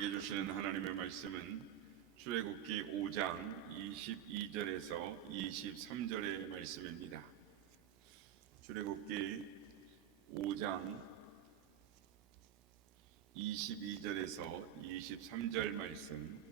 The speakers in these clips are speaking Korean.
우리에게 주시는 하나님의 말씀은 출애굽기 5장 22절에서 23절의 말씀입니다. 출애굽기 5장 22절에서 23절 말씀,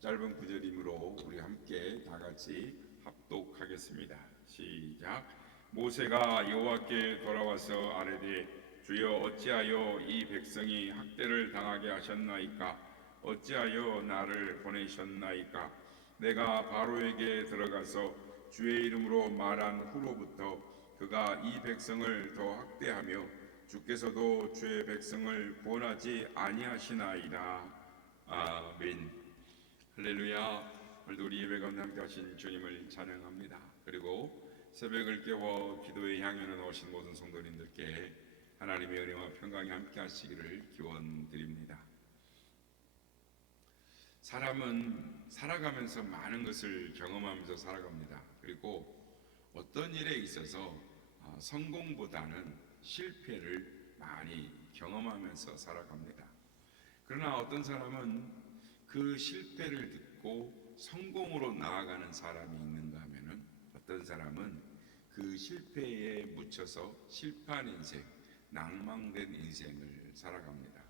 짧은 구절이므로 우리 함께 다 같이 합독하겠습니다. 시작. 모세가 여호와께 돌아와서 아뢰되 주여 어찌하여 이 백성이 학대를 당하게 하셨나이까? 어찌하여 나를 보내셨나이까? 내가 바로에게 들어가서 주의 이름으로 말한 후로부터 그가 이 백성을 더 학대하며 주께서도 주의 백성을 구원하지 아니하시나이다. 아멘. 할렐루야. 오늘도 우리 예배 가운데 함께 하신 주님을 찬양합니다. 그리고 새벽을 깨워 기도의 향연을 오신 모든 성도님들께 하나님의 은혜와 평강이 함께 하시기를 기원드립니다. 사람은 살아가면서 많은 것을 경험하면서 살아갑니다. 그리고 어떤 일에 있어서 성공보다는 실패를 많이 경험하면서 살아갑니다. 그러나 어떤 사람은 그 실패를 듣고 성공으로 나아가는 사람이 있는가 하면은 어떤 사람은 그 실패에 묻혀서 실패한 인생, 낭망된 인생을 살아갑니다.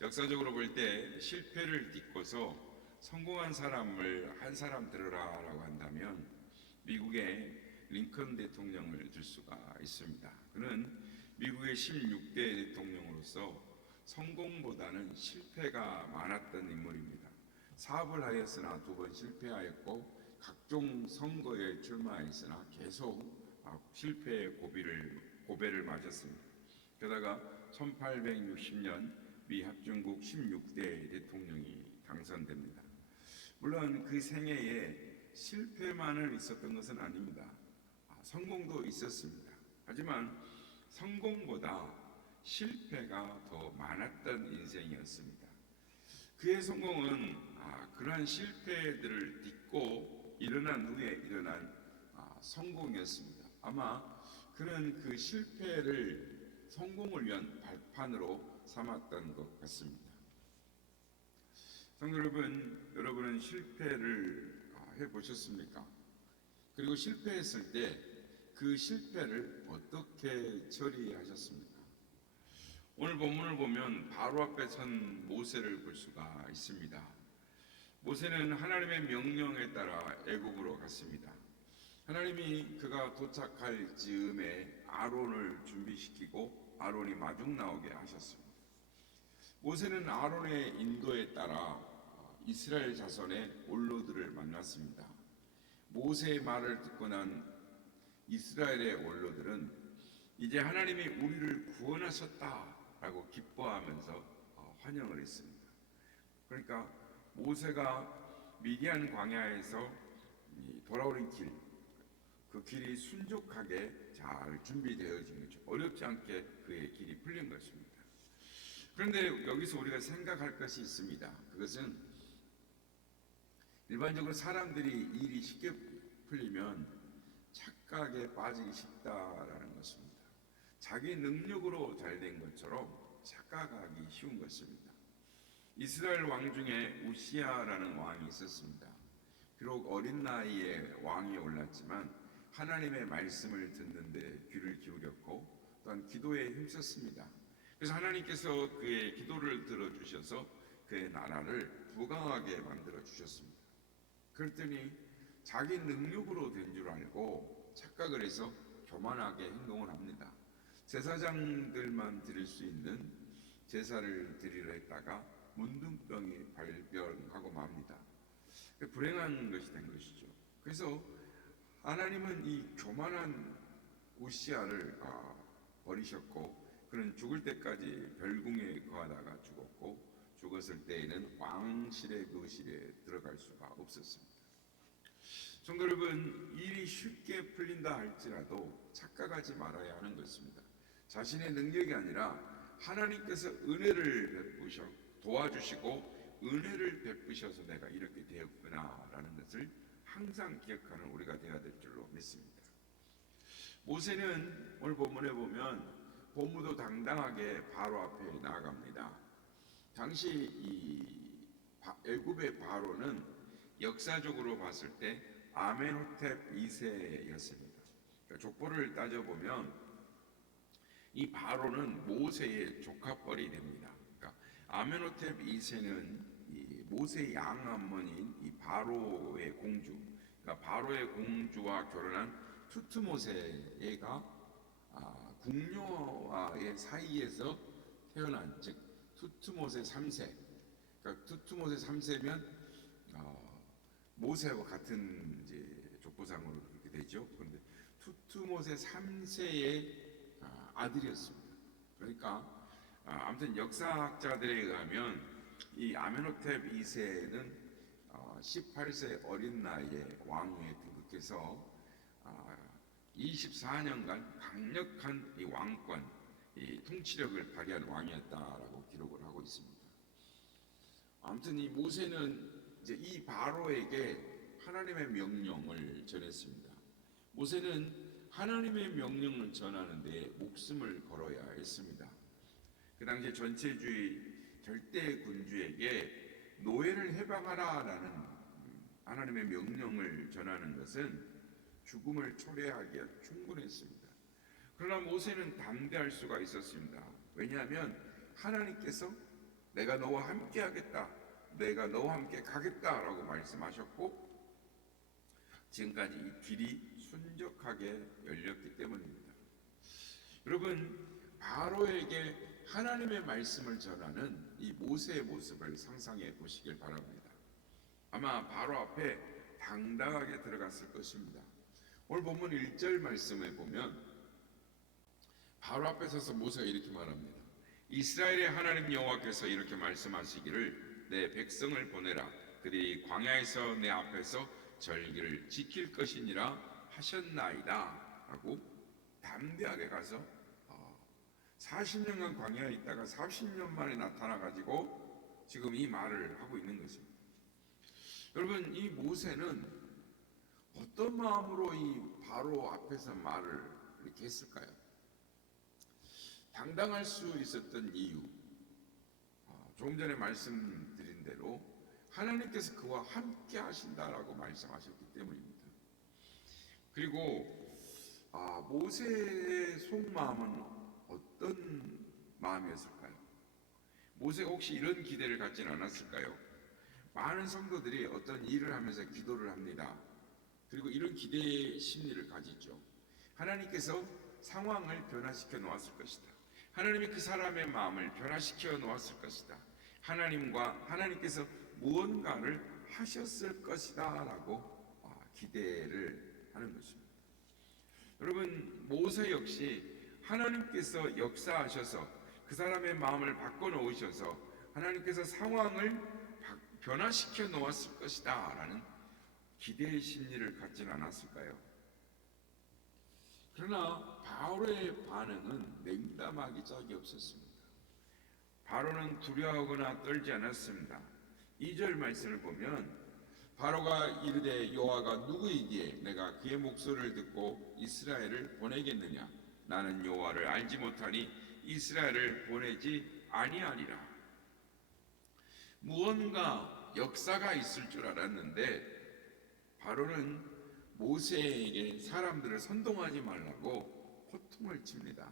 역사적으로 볼 때 실패를 딛고서 성공한 사람을 한 사람 들으라라고 한다면 미국의 링컨 대통령을 들 수가 있습니다. 그는 미국의 16대 대통령으로서 성공보다는 실패가 많았던 인물입니다. 사업을 하였으나 2번 실패하였고 각종 선거에 출마했으나 계속 실패의 고배를 맞았습니다. 게다가 1860년 미 합중국 16대 대통령이 당선됩니다. 물론 그 생애에 실패만을 있었던 것은 아닙니다. 성공도 있었습니다. 하지만 성공보다 실패가 더 많았던 인생이었습니다. 그의 성공은 그러한 실패들을 딛고 일어난 후에 일어난 성공이었습니다. 아마 그는 그 실패를 성공을 위한 발판으로 삼았던 것 같습니다. 성도 여러분, 여러분은 실패를 해보셨습니까? 그리고 실패했을 때 그 실패를 어떻게 처리하셨습니까? 오늘 본문을 보면 바로 앞에 선 모세를 볼 수가 있습니다. 모세는 하나님의 명령에 따라 애굽으로 갔습니다. 하나님이 그가 도착할 즈음에 아론을 준비시키고 아론이 마중 나오게 하셨습니다. 모세는 아론의 인도에 따라 이스라엘 자손의 원로들을 만났습니다. 모세의 말을 듣고 난 이스라엘의 원로들은 이제 하나님이 우리를 구원하셨다라고 기뻐하면서 환영을 했습니다. 그러니까 모세가 미디안 광야에서 돌아오는 길, 그 길이 순족하게 잘 준비되어진 거죠. 어렵지 않게 그의 길이 풀린 것입니다. 그런데 여기서 우리가 생각할 것이 있습니다. 그것은 일반적으로 사람들이 일이 쉽게 풀리면 착각에 빠지기 쉽다라는 것입니다. 자기 능력으로 잘 된 것처럼 착각하기 쉬운 것입니다. 이스라엘 왕 중에 우시야라는 왕이 있었습니다. 비록 어린 나이에 왕이 올랐지만 하나님의 말씀을 듣는데 귀를 기울였고 또한 기도에 힘썼습니다. 그래서 하나님께서 그의 기도를 들어주셔서 그의 나라를 부강하게 만들어 주셨습니다. 그랬더니 자기 능력으로 된 줄 알고 착각을 해서 교만하게 행동을 합니다. 제사장들만 드릴 수 있는 제사를 드리려 했다가 문둥병이 발병하고 맙니다. 불행한 것이 된 것이죠. 그래서 하나님은 이 교만한 우시야를 버리셨고 그는 죽을 때까지 별궁에 거하다가 죽었고 죽었을 때에는 왕실의 거실에 들어갈 수가 없었습니다. 성도 여러분, 일이 쉽게 풀린다 할지라도 착각하지 말아야 하는 것입니다. 자신의 능력이 아니라 하나님께서 은혜를 베푸셔 도와주시고 은혜를 베푸셔서 내가 이렇게 되었구나라는 것을 항상 기억하는 우리가 되어야 될 줄로 믿습니다. 모세는 오늘 본문에 보면 본무도 당당하게 바로 앞에 나아갑니다. 당시 애굽의 바로는 역사적으로 봤을 때 아멘호텝 2세였습니다. 그러니까 족보를 따져보면 이 바로는 모세의 조카뻘이 됩니다. 그러니까 아멘호텝 2세는 이 모세의 양어머니인 이 바로의 공주, 그러니까 바로의 공주와 결혼한 투트모세가 궁녀와의 사이에서 태어난, 즉 투트모세 3세. 그러니까 투트모세 3세면 모세와 같은 이제 족보상으로 그렇게 되죠. 그런데 투트모세 3세의 아들이었습니다. 그러니까 아무튼 역사학자들에 의하면 이 아멘호텝 2세는 18세 어린 나이에 왕위에 등극해서 24년간 강력한 이 왕권, 이 통치력을 발휘한 왕이었다라고 기록을 하고 있습니다. 아무튼 이 모세는 이제 이 바로에게 하나님의 명령을 전했습니다. 모세는 하나님의 명령을 전하는데 목숨을 걸어야 했습니다. 그 당시에 전체주의 절대 군주에게 노예를 해방하라라는 하나님의 명령을 전하는 것은 죽음을 초래하기에 충분했습니다. 그러나 모세는 담대할 수가 있었습니다. 왜냐하면 하나님께서 내가 너와 함께 하겠다, 내가 너와 함께 가겠다라고 말씀하셨고 지금까지 이 길이 순적하게 열렸기 때문입니다. 여러분, 바로에게 하나님의 말씀을 전하는 이 모세의 모습을 상상해 보시길 바랍니다. 아마 바로 앞에 당당하게 들어갔을 것입니다. 오늘 본문 1절 말씀에 보면 바로 앞에 서서 모세가 이렇게 말합니다. 이스라엘의 하나님 여호와께서 이렇게 말씀하시기를 내 백성을 보내라. 그들이 광야에서 내 앞에서 절기를 지킬 것이니라 하셨나이다 라고 담대하게 가서 40년간 광야에 있다가 40년 만에 나타나가지고 지금 이 말을 하고 있는 것입니다. 여러분, 이 모세는 어떤 마음으로 이 바로 앞에서 말을 이렇게 했을까요? 당당할 수 있었던 이유, 조금 전에 말씀드린 대로 하나님께서 그와 함께 하신다라고 말씀하셨기 때문입니다. 그리고 모세의 속마음은 어떤 마음이었을까요? 모세가 혹시 이런 기대를 갖지는 않았을까요? 많은 성도들이 어떤 일을 하면서 기도를 합니다. 그리고 이런 기대의 심리를 가지죠. 하나님께서 상황을 변화시켜 놓았을 것이다. 하나님이 그 사람의 마음을 변화시켜 놓았을 것이다. 하나님께서 무언가를 하셨을 것이다 라고 기대를 하는 것입니다. 여러분, 모세 역시 하나님께서 역사하셔서 그 사람의 마음을 바꿔놓으셔서 하나님께서 상황을 변화시켜 놓았을 것이다 라는 기대의 심리를 갖진 않았을까요? 그러나 바로의 반응은 냉담하기 짝이 없었습니다. 바로는 두려워하거나 떨지 않았습니다. 2절 말씀을 보면 바로가 이르되 여호와가 누구이기에 내가 그의 목소리를 듣고 이스라엘을 보내겠느냐? 나는 여호와를 알지 못하니 이스라엘을 보내지 아니하리라. 무언가 역사가 있을 줄 알았는데 바로는 모세에게 사람들을 선동하지 말라고 호통을 칩니다.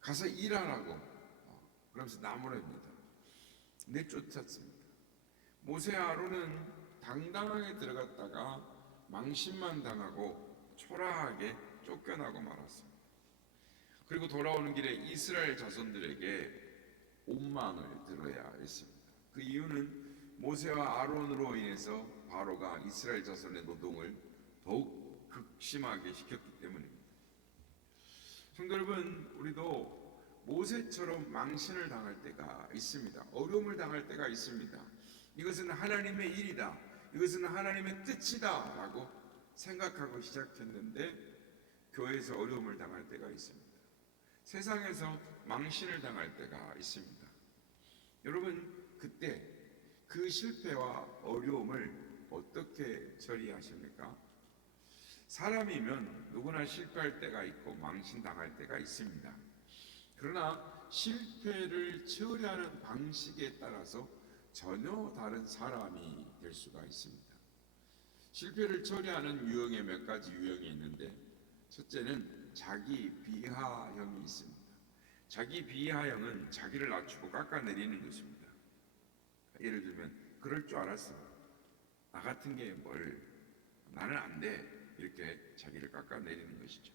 가서 일하라고 그러면서 나무랍니다. 내쫓았습니다. 모세와 아론은 당당하게 들어갔다가 망신만 당하고 초라하게 쫓겨나고 말았습니다. 그리고 돌아오는 길에 이스라엘 자손들에게 원망을 들어야 했습니다. 그 이유는 모세와 아론으로 인해서 바로가 이스라엘 자손의 노동을 더욱 극심하게 시켰기 때문입니다. 성도 여러분, 우리도 모세처럼 망신을 당할 때가 있습니다. 어려움을 당할 때가 있습니다. 이것은 하나님의 일이다, 이것은 하나님의 뜻이다 라고 생각하고 시작했는데 교회에서 어려움을 당할 때가 있습니다. 세상에서 망신을 당할 때가 있습니다. 여러분, 그때 그 실패와 어려움을 어떻게 처리하십니까? 사람이면 누구나 실패할 때가 있고 망신당할 때가 있습니다. 그러나 실패를 처리하는 방식에 따라서 전혀 다른 사람이 될 수가 있습니다. 실패를 처리하는 유형의 몇 가지 유형이 있는데, 첫째는 자기 비하형이 있습니다. 자기 비하형은 자기를 낮추고 깎아내리는 것입니다. 예를 들면 그럴 줄 알았어, 나 같은 게 뭘, 나는 안 돼, 이렇게 자기를 깎아내리는 것이죠.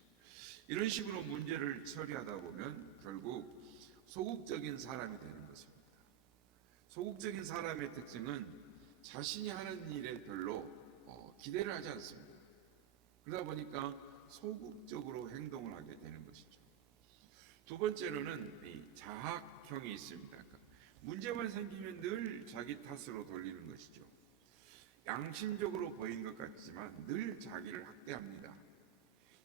이런 식으로 문제를 처리하다 보면 결국 소극적인 사람이 되는 것입니다. 소극적인 사람의 특징은 자신이 하는 일에 별로 기대를 하지 않습니다. 그러다 보니까 소극적으로 행동을 하게 되는 것이죠. 두 번째로는 이 자학형이 있습니다. 그러니까 문제만 생기면 늘 자기 탓으로 돌리는 것이죠. 양심적으로 보인 것 같지만 늘 자기를 학대합니다.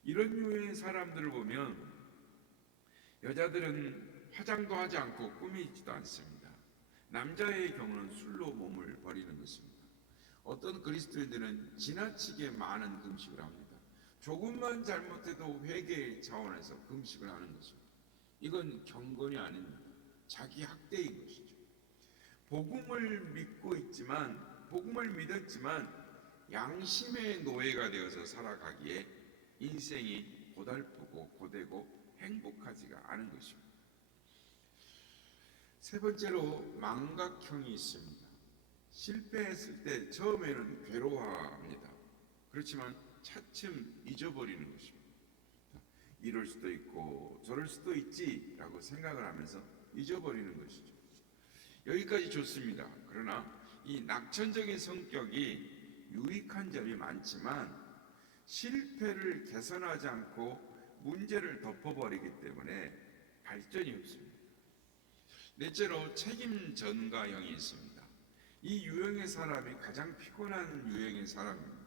이런 류의 사람들을 보면 여자들은 화장도 하지 않고 꾸미지도 않습니다. 남자의 경우는 술로 몸을 버리는 것입니다. 어떤 그리스도인들은 지나치게 많은 금식을 합니다. 조금만 잘못해도 회개 차원에서 금식을 하는 것입니다. 이건 경건이 아닙니다. 자기 학대인 것이죠. 복음을 믿었지만 양심의 노예가 되어서 살아가기에 인생이 고달프고 고되고 행복하지가 않은 것입니다. 세 번째로 망각형이 있습니다. 실패했을 때 처음에는 괴로워합니다. 그렇지만 차츰 잊어버리는 것입니다. 이럴 수도 있고 저럴 수도 있지라고 생각을 하면서 잊어버리는 것이죠. 여기까지 좋습니다. 그러나 이 낙천적인 성격이 유익한 점이 많지만 실패를 개선하지 않고 문제를 덮어버리기 때문에 발전이 없습니다. 넷째로 책임 전가형이 있습니다. 이 유형의 사람이 가장 피곤한 유형의 사람입니다.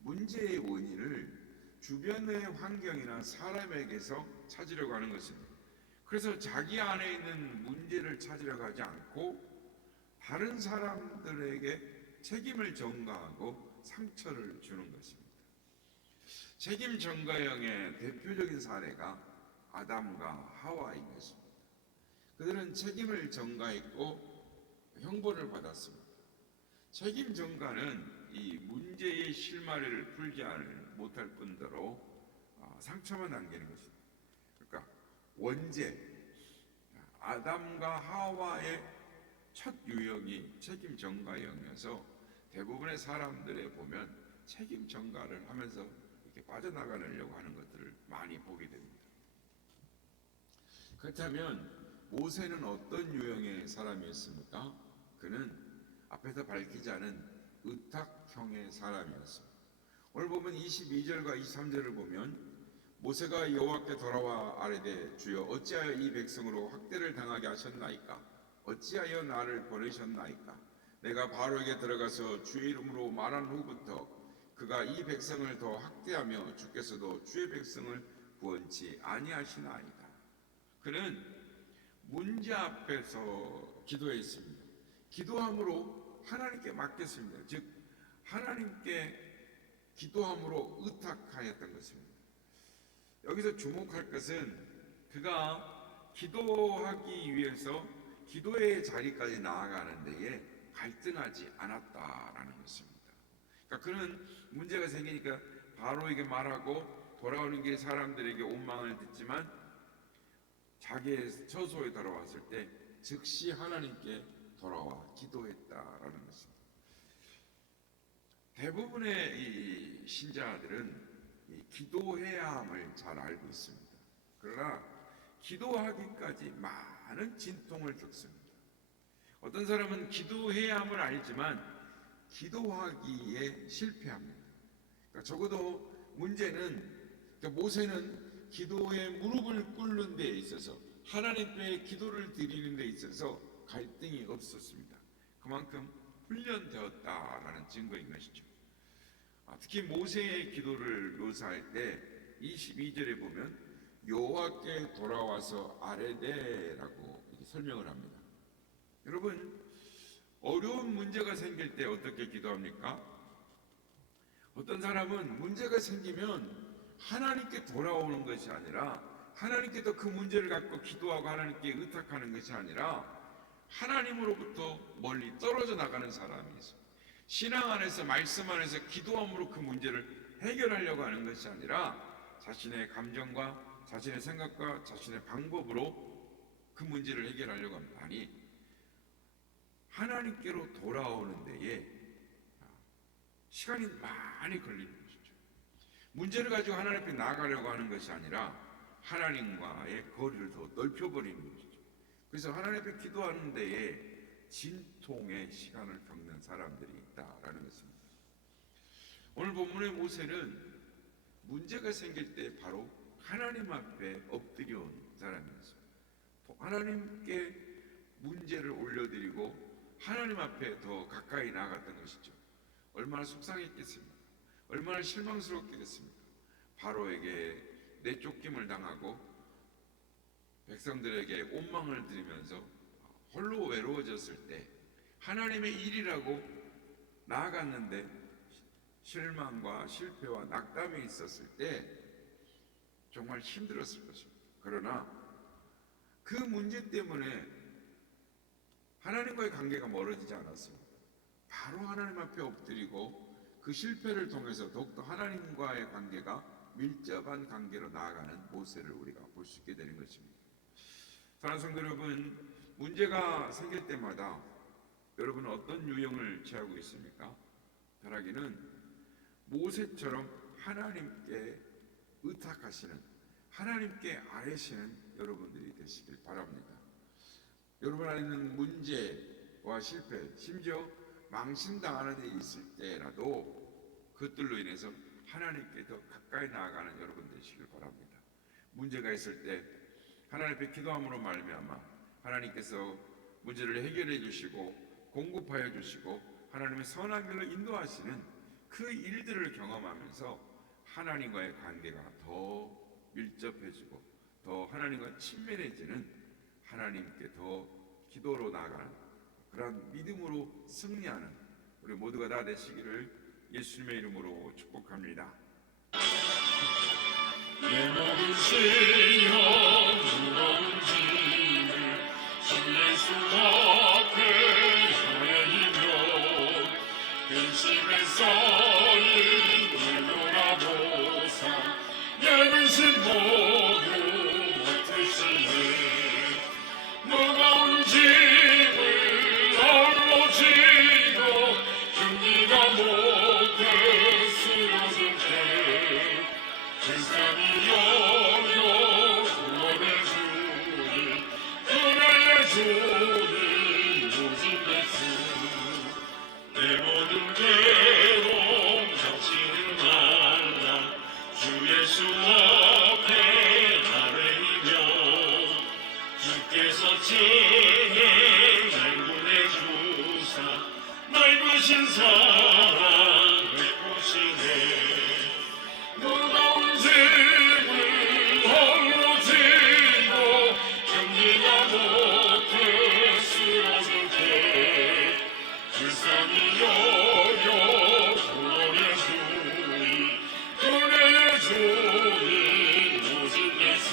문제의 원인을 주변의 환경이나 사람에게서 찾으려고 하는 것입니다. 그래서 자기 안에 있는 문제를 찾으려고 하지 않고 다른 사람들에게 책임을 전가하고 상처를 주는 것입니다. 책임 전가형의 대표적인 사례가 아담과 하와인 것입니다. 그들은 책임을 전가했고 형벌을 받았습니다. 책임 전가는 이 문제의 실마리를 풀지 못할 뿐더러 상처만 남기는 것입니다. 그러니까 원죄, 아담과 하와의 첫 유형이 책임 전가형이어서 대부분의 사람들에 보면 책임 전가를 하면서 이렇게 빠져나가려고 하는 것들을 많이 보게 됩니다. 그렇다면 모세는 어떤 유형의 사람이었습니까? 그는 앞에서 밝히지 않은 의탁형의 사람이었습니다. 오늘 보면 22절과 23절을 보면 모세가 여호와께 돌아와 아뢰되 주여 어찌하여 이 백성으로 학대를 당하게 하셨나이까? 어찌하여 나를 보내셨나이까? 내가 바로에게 들어가서 주의 이름으로 말한 후부터 그가 이 백성을 더 학대하며 주께서도 주의 백성을 구원치 아니하시나이다. 그는 문제 앞에서 기도했습니다. 기도함으로 하나님께 맡겼습니다. 즉 하나님께 기도함으로 의탁하였던 것입니다. 여기서 주목할 것은 그가 기도하기 위해서 기도의 자리까지 나아가는 데에 갈등하지 않았다라는 것입니다. 그러니까 그는 문제가 생기니까 바로에게 말하고 돌아오는 길 사람들에게 원망을 듣지만 자기의 처소에 돌아왔을 때 즉시 하나님께 돌아와 기도했다라는 것입니다. 대부분의 이 신자들은 기도해야 함을 잘 알고 있습니다. 그러나 기도하기까지 많은 진통을 겪습니다. 어떤 사람은 기도해야 함을 알지만 기도하기에 실패합니다. 그러니까 적어도 문제는, 그러니까 모세는 기도에 무릎을 꿇는 데 있어서 하나님께 기도를 드리는 데 있어서 갈등이 없었습니다. 그만큼 훈련되었다라는 증거인 것이죠. 특히 모세의 기도를 묘사할 때 22절에 보면 여호와께 돌아와서 아뢰되라고 이렇게 설명을 합니다. 여러분, 어려운 문제가 생길 때 어떻게 기도합니까? 어떤 사람은 문제가 생기면 하나님께 돌아오는 것이 아니라 하나님께도 그 문제를 갖고 기도하고 하나님께 의탁하는 것이 아니라 하나님으로부터 멀리 떨어져 나가는 사람이 있어요. 신앙 안에서, 말씀 안에서 기도함으로 그 문제를 해결하려고 하는 것이 아니라 자신의 감정과 자신의 생각과 자신의 방법으로 그 문제를 해결하려고 합니다. 아니, 하나님께로 돌아오는 데에 시간이 많이 걸리는 것이죠. 문제를 가지고 하나님 앞에 나아가려고 하는 것이 아니라 하나님과의 거리를 더 넓혀버리는 것이죠. 그래서 하나님 앞에 기도하는 데에 진통의 시간을 겪는 사람들이 있다라는 것입니다. 오늘 본문의 모세는 문제가 생길 때 바로 하나님 앞에 엎드려 온 사람이었습니다. 하나님께 문제를 올려드리고 하나님 앞에 더 가까이 나아갔던 것이죠. 얼마나 속상했겠습니까? 얼마나 실망스럽겠습니까? 바로에게 내쫓김을 당하고 백성들에게 온망을 들이면서 홀로 외로워졌을 때 하나님의 일이라고 나아갔는데 실망과 실패와 낙담이 있었을 때 정말 힘들었을 것입니다. 그러나 그 문제 때문에 하나님과의 관계가 멀어지지 않았습니다. 바로 하나님 앞에 엎드리고 그 실패를 통해서 더욱더 하나님과의 관계가 밀접한 관계로 나아가는 모세를 우리가 볼 수 있게 되는 것입니다. 사랑하는 성도 여러분, 문제가 생길 때마다 여러분은 어떤 유형을 취하고 있습니까? 바라기는 모세처럼 하나님께 의탁하시는, 하나님께 아뢰시는 여러분들이 되시길 바랍니다. 여러분 안에 있는 문제와 실패, 심지어 망신당하는 일이 있을 때라도 그것들로 인해서 하나님께 더 가까이 나아가는 여러분 되시길 바랍니다. 문제가 있을 때 하나님 앞에 기도함으로 말미암아 하나님께서 문제를 해결해 주시고 공급하여 주시고 하나님의 선한 길로 인도하시는 그 일들을 경험하면서 하나님과의 관계가 더 밀접해지고 더 하나님과 친밀해지는, 하나님께 더 기도로 나아가는 그런 믿음으로 승리하는 우리 모두가 다 되시기를 예수님의 이름으로 축복합니다. 내 모든 신령 무거운 짐을 주 예수 앞에 아뢰이며 근심에서는 늘 돌아보사 내 근심 모두 맡으시네. 무거운 짐을 홀로 지고 견디다 못해 쓰러질 때 세상이 여겨 구원해 주니 은혜의 주님 오직 예수. 내 모든 괴로움 닥치는 말라 주 예수 앞에 아뢰이며 주께서 친히 날 보내주사 넓으신 사랑 베푸시네. 무거운 짐을 홀로 지고 견디다 못해 쓰러질 때 불쌍히 여겨 구원해 주니 은혜의 주님 오직 예수.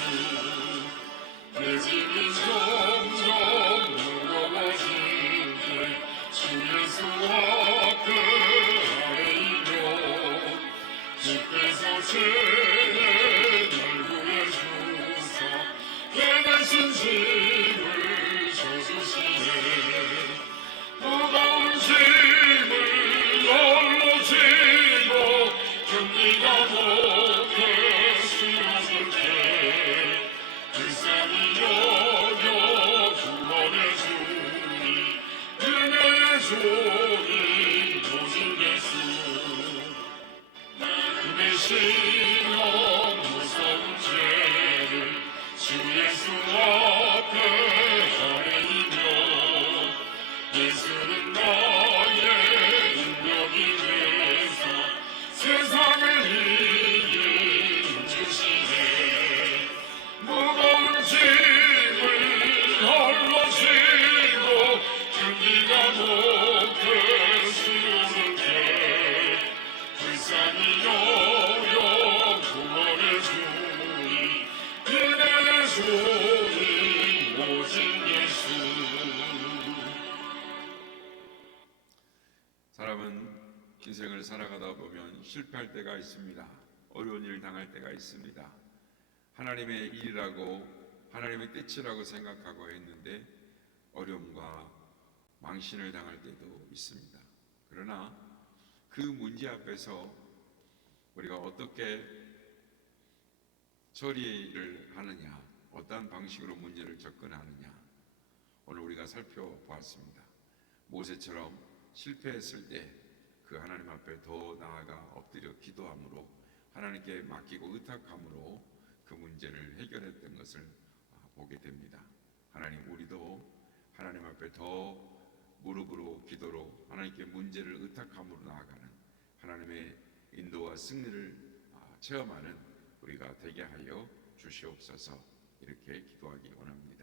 내 짐이 점점 무거워질 때 주 예수 앞에 아뢰이며 주께서 제게 날 구해주사 내 대신 짐을 져주시네. 무거운 짐을 홀로 지고 견디다 못해 쓰러질 때 불쌍히 여겨 구원해 주니 은혜의 주님 오직 예수. 내 신령 무서운 죄를 주 예수 앞에 아뢰이며 예수는 나의 능력이 되사 세상을 이긴 주시네. 무거운 짐을 홀로 지고 견디다 못해 쓰러질 때 불쌍히 여겨 인생을 살아가다 보면 실패할 때가 있습니다. 어려운 일 당할 때가 있습니다. 하나님의 일이라고 하나님의 뜻이라고 생각하고 했는데 어려움과 망신을 당할 때도 있습니다. 그러나 그 문제 앞에서 우리가 어떻게 처리를 하느냐, 어떠한 방식으로 문제를 접근하느냐, 오늘 우리가 살펴보았습니다. 모세처럼 실패했을 때 그 하나님 앞에 더 나아가 엎드려 기도함으로 하나님께 맡기고 의탁함으로 그 문제를 해결했던 것을 보게 됩니다. 하나님, 우리도 하나님 앞에 더 무릎으로 기도로 하나님께 문제를 의탁함으로 나아가는 하나님의 인도와 승리를 체험하는 우리가 되게 하여 주시옵소서. 이렇게 기도하기 원합니다.